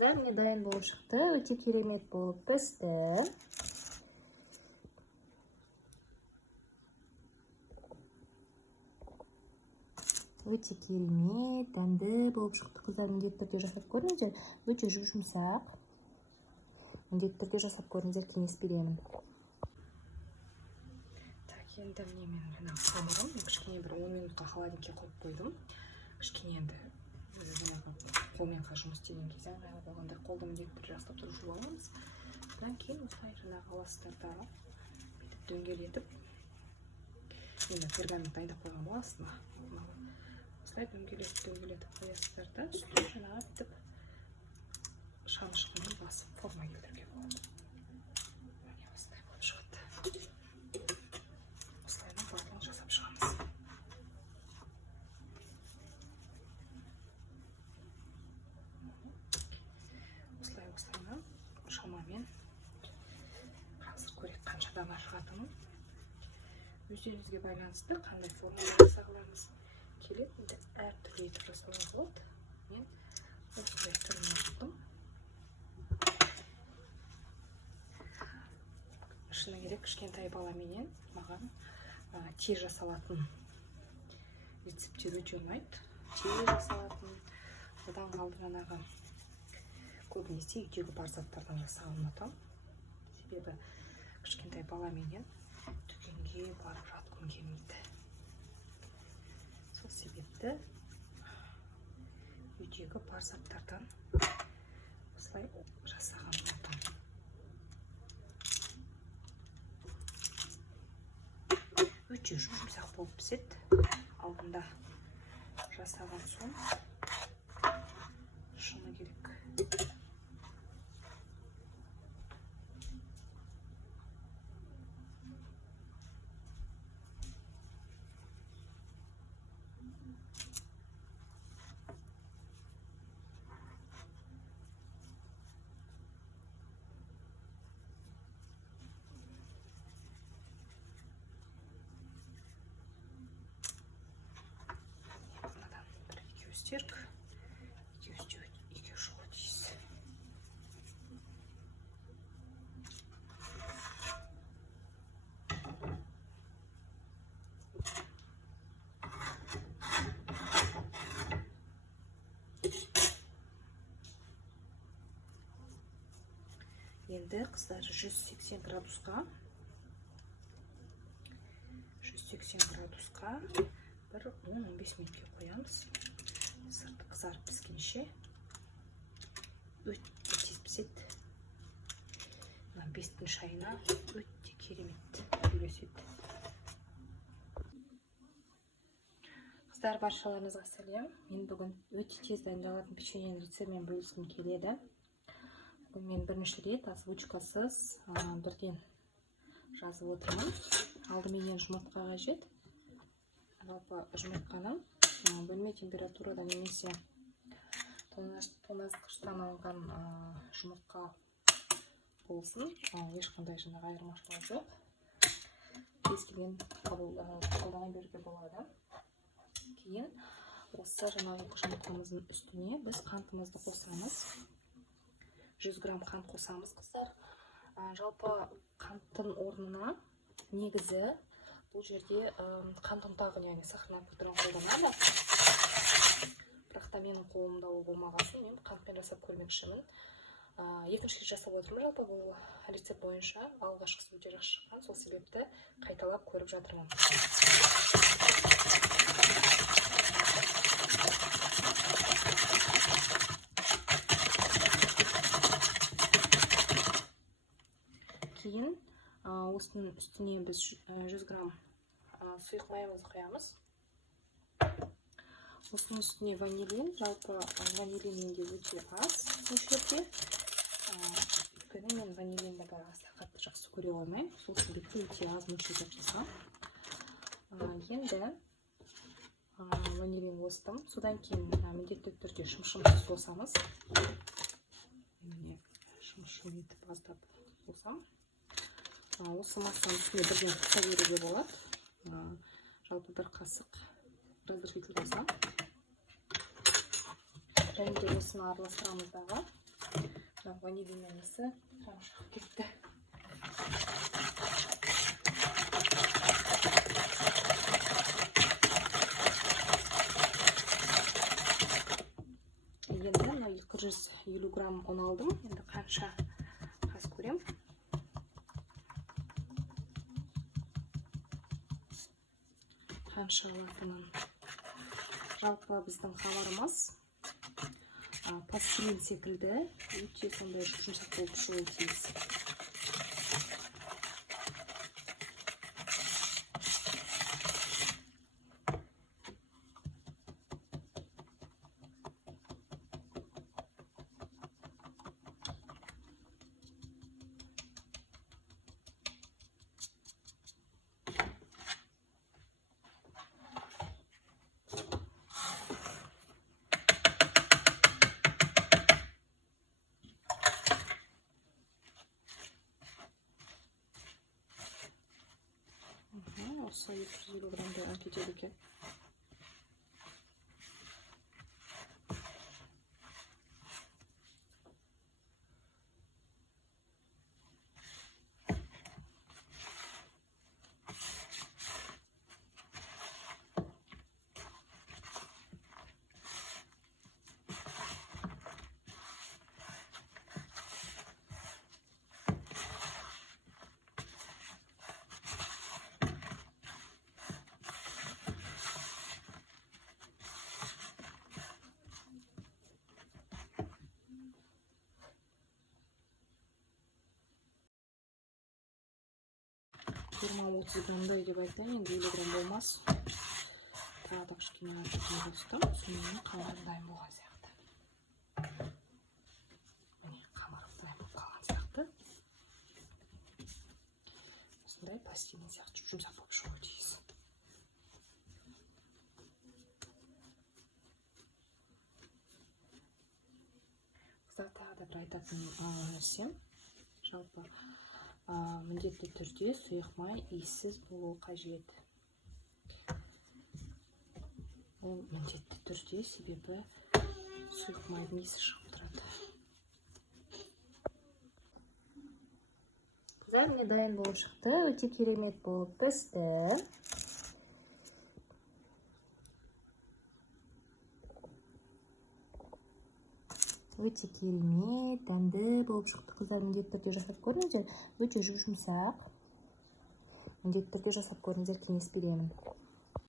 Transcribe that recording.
Қыздар, міне дайын болып шықты. Өте керемет болып пісті. Өте керемет, дәмді болып шықты. Қыздар, міндетті түрде жасап көріңіздер. Өте жұмсақ. Міндетті түрде жасап көріңіздер, кеңес беремін. Так, енді міне мен жаңағы қамырым. Кішкене бір 10 минутқа холодильникке қойып қойдым. Кішкене енді қолмен жұмыс істеген кезде ыңғайлы болғанда қолды міндетті түрде жақсылап тұрып жуып аламыз. Содан кейін осылай жаңағы ластардағы бүйтіп дөңгелетіп, енді пергамент дайындап қойған боласыз. Осылай дөңгелетіп қоясыздар да, үстіне жаңағы бүйтіп шамшығымен басып форма келтіруге болады. Міне осылай болып шығады. Осылайдан барлығын жасап шығамыз. Осылай шамамен қазір көрейік қанша дана шығатынын. Өздеріңізге байланысты қандай форма жасағыларыңыз келеді. Енді әртүрлі етіп жасауға болады. Мен осылай түрін ұқтым. Шыны керек, кішкентай баламенен маған тез жасалатын рецептер өте ұнайды. Тез жасалатын, одан қалды жаңағы көбінесе үйдегі бар заттардан жасағанын ұнатамын. Себебі кішкентай баламенен дүкенге барып жатқым келмейді. Сол себепті үйдегі бар заттардан осылай жасағанын ұнатамын. Өте жұмсақ болып піседі. Алдында жасаған соң шыны керек. Стирк. Екеу шығу тиіс. Енді қыздар 180 градусқа бір 10-15 минутке қоямыз. Сырты қызарып піскенше өте тез піседі. 5-тің шайына өте керемет үйлеседі. Қыздар, баршаларыңызға сәлем. Мен бүгін өте тез дайындалатын печеньенің рецептімен бөліскім келеді. Бүгін мен бірінші рет озвучкасыз бірден жазып отырмын. Алдыменен жұмыртқа қажет. Жалпы жұмыртқаны бөлме температурада немесе тоңазытқыштан алған жұмыртқа болсын, ешқандай жаңағы айырмашылығы жоқ. Кез келген қолдана беруге болады. Кейін осы жаңағы жұмыртқамыздың үстіне біз қантымызды қосамыз. 100 грамм қант қосамыз, қыздар. Жалпы қанттың орнына негізі бұл жерде қант ұнтағын, яғни сахарный пудраны қолданады. Бірақ та менің қолымда ол болмағасын, мен қантпен жасап көрмекшімін. Екінші рет жасап отырмын. Жалпы бұл рецепт бойынша алғашқысы өте жақсы шыққан, сол себепті қайталап көріп жатырмын. Кейін осының үстіне біз 100 грамм сұйық майымызды құямыз. Осының үстіне ванилин. Жалпы ванилин менде өте аз мөлшерде. Өйткені мен ванилинді аса қатты жақсы көре алмаймын. Сол себепті өте аз мөлшерде жасам. Енді ванилин қостым. Содан кейін міндетті түрде шымшымды қосамыз. Шымшым етіп аздап қосам. Осы массаның үстіне бірден қыса беруге болады. Жалпы бір қасық разрыхитель қосам. Және де осыны араластырамыз дағы. Ванилин несі шығып кетті. Енді 250 грамм ұн алдым. Енді қанша қаз көрем. Қанша алатынын. Жалпы біздің хабарымыз пластилин секілді өте сондай жұмсақ болып шығуы тиіс. Осы 250 граммдай ұн кетеді екен. Жиырма 30 грамдай деп айтайын, енді 50 грамм болмас. Тағы да кішкене артыққа қостым, сонымен қамырым дайын болған сияқты. Міне, қамырым дайын болып қалған сияқты. Осындай пластилин сияқты жұмсақ болып шығуы тиіс. Қыздар, тағы да бір айтатын нәрсем, жалпы міндетті түрде сұйық май иіссіз болуы қажет. Ол міндетті түрде, себебі сұйық майдың иісі шығып тұрады. Қыздар, міне дайын болып шықты, өте керемет болып пісті. Өте керемет, дәмді болып шықты. Қыздар, міндетті түрде жасап көріңіздер. Өте жұмсақ. Міндетті түрде жасап көріңіздер, кеңес беремін.